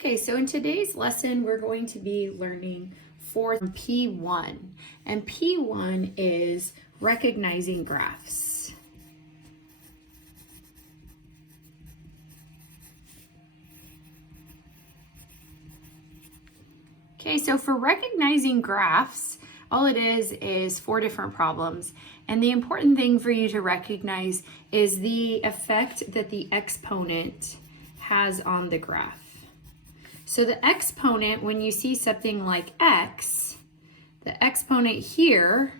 Okay, so in today's lesson, we're going to be learning for P1. And P1 is recognizing graphs. Okay, so for recognizing graphs, all it is 4 different problems. And the important thing for you to recognize is the effect that the exponent has on the graph. So the exponent, when you see something like x, the exponent here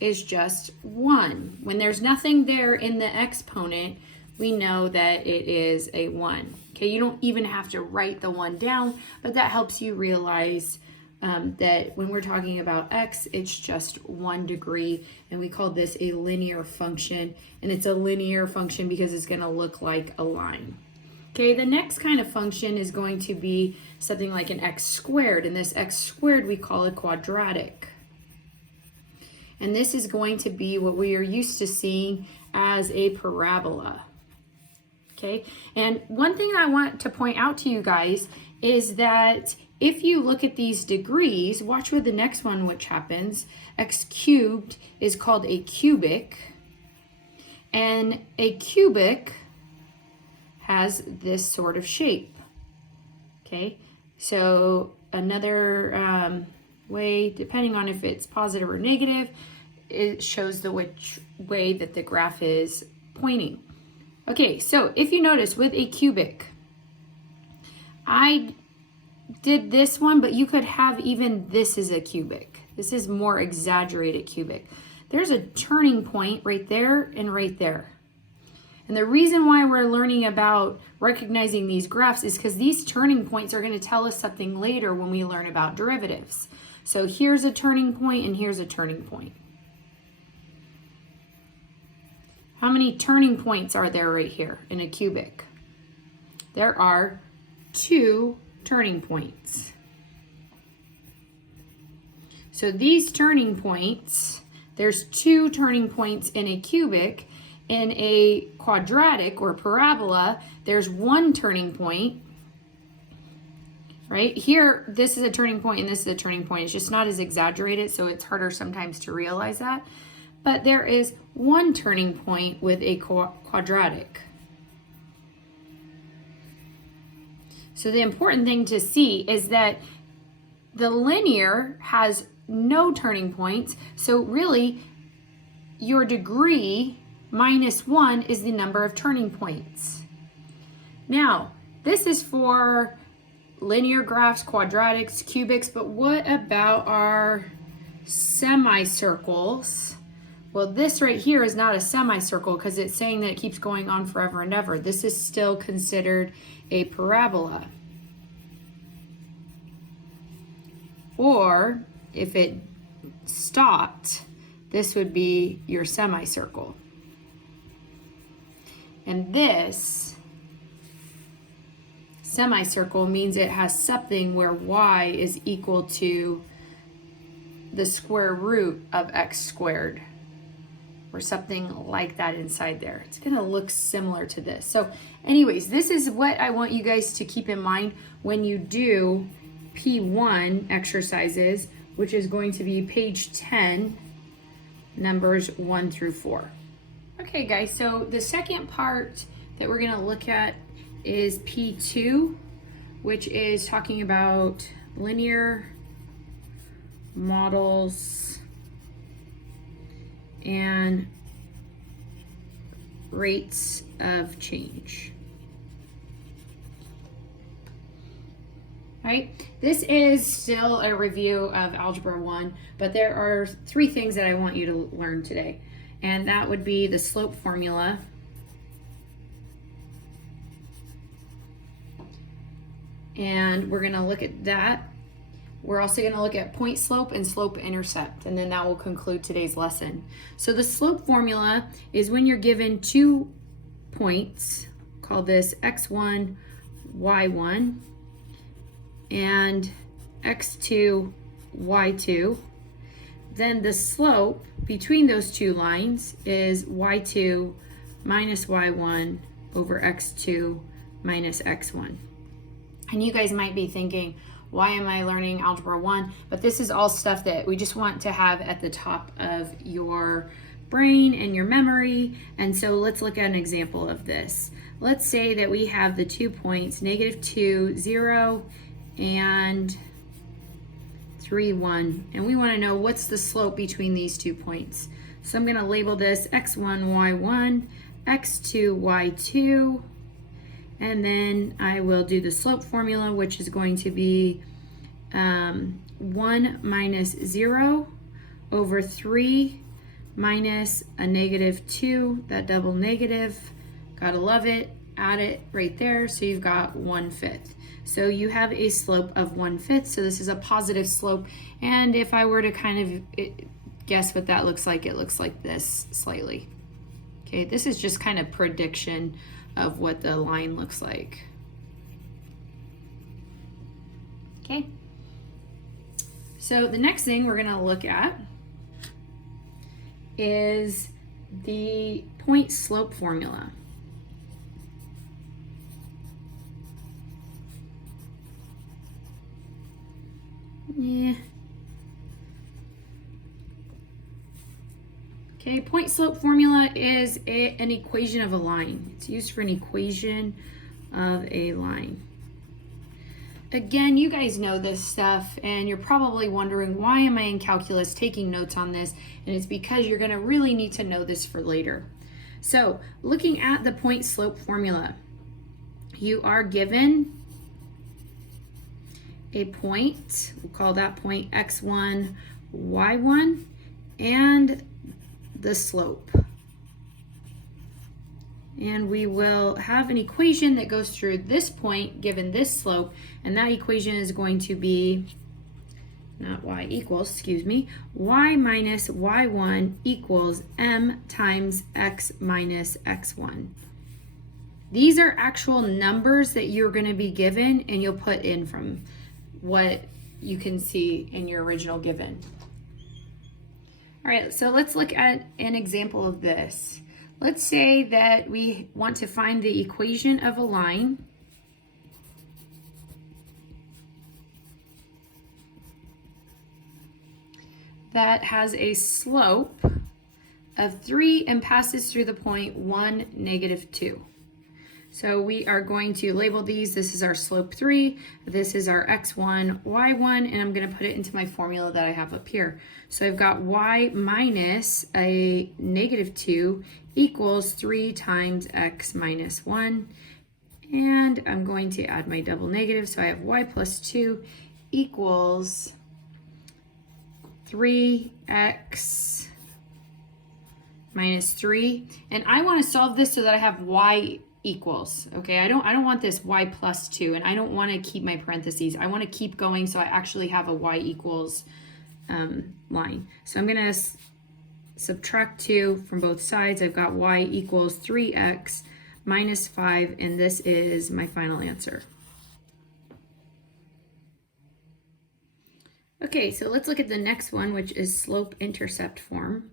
is just 1. When there's nothing there in the exponent, we know that it is a 1. Okay, you don't even have to write the 1 down, but that helps you realize that when we're talking about x, it's just 1 degree, and we call this a linear function, and it's a linear function because it's going to look like a line. Okay, the next kind of function is going to be something like an x squared, and this x squared we call a quadratic. And this is going to be what we are used to seeing as a parabola. Okay, and one thing I want to point out to you guys is that if you look at these degrees, watch with the next one which happens. X cubed is called a cubic, and a cubic has this sort of shape. Okay, so another way, depending on if it's positive or negative, it shows the which way that the graph is pointing. Okay, so if you notice with a cubic, I did this one, but you could have even this as a cubic. This is more exaggerated cubic. There's a turning point right there and right there. And the reason why we're learning about recognizing these graphs is because these turning points are going to tell us something later when we learn about derivatives. So here's a turning point and here's a turning point. How many turning points are there right here in a cubic? There are 2 turning points. So these turning points, there's 2 turning points in a cubic. In a quadratic or parabola, there's 1 turning point. Right here, this is a turning point and this is a turning point. It's just not as exaggerated, so it's harder sometimes to realize that. But there is 1 turning point with a quadratic. So the important thing to see is that the linear has no turning points. So really, your degree minus 1 is the number of turning points. Now, this is for linear graphs, quadratics, cubics, but what about our semicircles? Well, this right here is not a semicircle because it's saying that it keeps going on forever and ever. This is still considered a parabola. Or if it stopped, this would be your semicircle. And this semicircle means it has something where y is equal to the square root of x squared, or something like that inside there. It's going to look similar to this. So anyways, this is what I want you guys to keep in mind when you do P1 exercises, which is going to be page 10, numbers 1 through 4. Okay guys, so the second part that we're going to look at is P2, which is talking about linear models and rates of change. Right? This is still a review of Algebra 1, but there are 3 things that I want you to learn today. And that would be the slope formula, and we're going to look at that. We're also going to look at point slope and slope intercept, and then that will conclude today's lesson. So the slope formula is when you're given 2 points, call this x1, y1, and x2, y2. Then the slope between those 2 lines is y2 minus y1 over x2 minus x1. And you guys might be thinking, why am I learning Algebra 1? But this is all stuff that we just want to have at the top of your brain and your memory. And so let's look at an example of this. Let's say that we have the 2 points, -2, 0, and 3, 1. And we want to know what's the slope between these 2 points. So I'm going to label this x1, y1, x2, y2. And then I will do the slope formula, which is going to be 1 minus 0 over 3 minus a -2, that double negative. Gotta love it. Add it right there. So you've got 1/5. So you have a slope of 1/5. So this is a positive slope. And if I were to kind of guess what that looks like, it looks like this slightly. Okay, this is just kind of prediction of what the line looks like. Okay. So the next thing we're going to look at is the point slope formula. Yeah. Okay, point slope formula is an equation of a line. It's used for an equation of a line. Again, you guys know this stuff, and you're probably wondering, why am I in calculus taking notes on this? And it's because you're going to really need to know this for later. So, looking at the point slope formula, you are given a point, we'll call that point x1, y1, and the slope. And we will have an equation that goes through this point given this slope, and that equation is going to be, not y equals, excuse me, y minus y1 equals m times x minus x1. These are actual numbers that you're going to be given, and you'll put in from what you can see in your original given. All right, so let's look at an example of this. Let's say that we want to find the equation of a line that has a slope of 3 and passes through the point 1, -2. So we are going to label these. This is our slope 3, this is our x1, y1, and I'm going to put it into my formula that I have up here. So I've got y minus a -2 equals 3 times x minus 1, and I'm going to add my double negative, so I have y plus 2 equals 3x minus 3, and I want to solve this so that I have y equals, okay? I don't want this y plus 2, and I don't want to keep my parentheses. I want to keep going so I actually have a y equals line. So I'm going to subtract 2 from both sides. I've got y equals 3x minus 5, and this is my final answer. Okay, so let's look at the next one, which is slope-intercept form.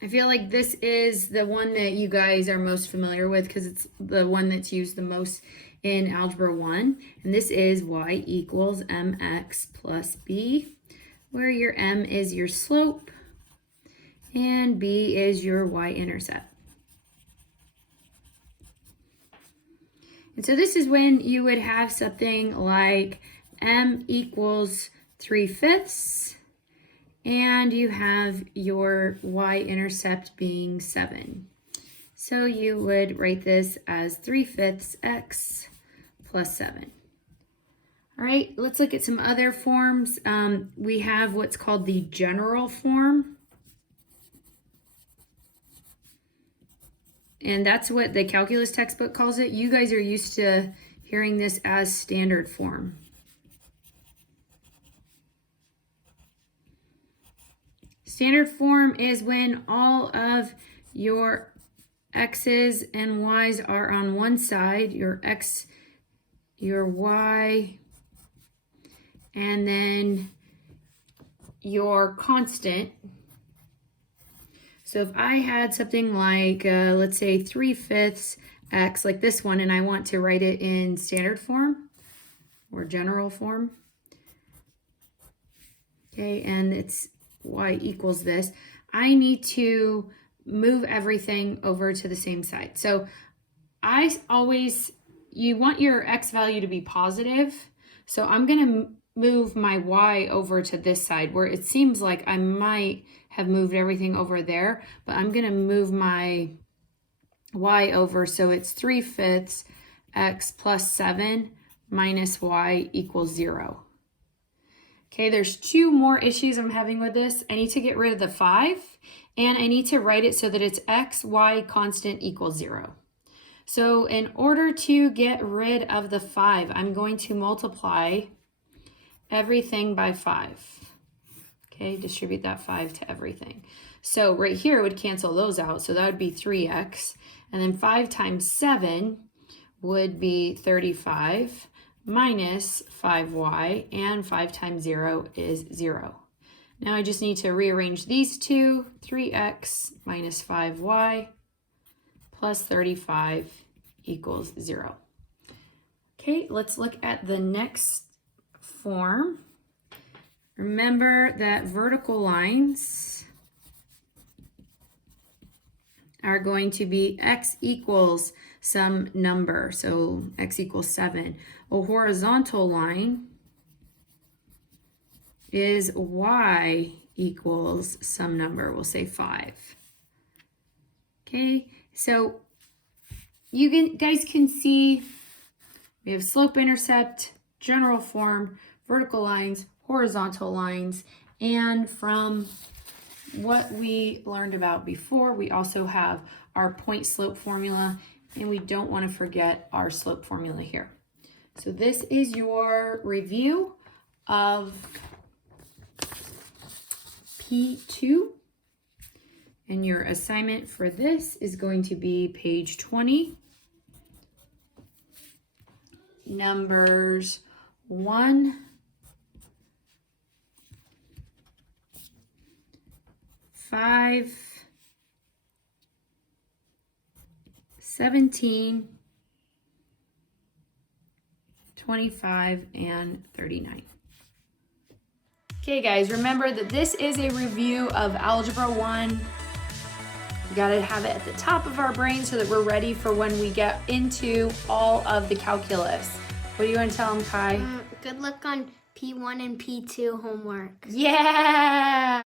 I feel like this is the one that you guys are most familiar with because it's the one that's used the most in Algebra 1. And this is y equals mx plus b, where your m is your slope and b is your y-intercept. And so this is when you would have something like m equals 3/5, and you have your y-intercept being 7. So you would write this as 3/5 x plus 7. All right, let's look at some other forms. We have what's called the general form. And that's what the calculus textbook calls it. You guys are used to hearing this as standard form. Standard form is when all of your x's and y's are on one side, your x, your y, and then your constant. So if I had something like, let's say 3/5 x, like this one, and I want to write it in standard form or general form, okay, and it's y equals this, I need to move everything over to the same side. So you want your x value to be positive, so I'm going to move my y over to this side where it seems like I might have moved everything over there, but I'm going to move my y over so it's 3/5 x plus 7 minus y equals 0. Okay, there's two more issues I'm having with this. I need to get rid of the 5, and I need to write it so that it's x, y constant equals 0. So in order to get rid of the 5, I'm going to multiply everything by 5. Okay, distribute that 5 to everything. So right here it would cancel those out, so that would be 3x. And then 5 times 7 would be 35 minus 5y, and 5 times 0 is 0. Now I just need to rearrange these two. 3x minus 5y plus 35 equals 0. Okay, let's look at the next form. Remember that vertical lines are going to be x equals some number, so x equals 7. A horizontal line is y equals some number, we'll say 5. Okay, so you guys can see we have slope intercept, general form, vertical lines, horizontal lines, and from what we learned about before, we also have our point slope formula, and we don't want to forget our slope formula here. So this is your review of P2, and your assignment for this is going to be page 20, numbers 1, 5, 17, 25, and 39. Okay guys, remember that this is a review of Algebra 1. We gotta have it at the top of our brain so that we're ready for when we get into all of the calculus. What do you want to tell them, Kai? Good luck on P1 and P2 homework. Yeah!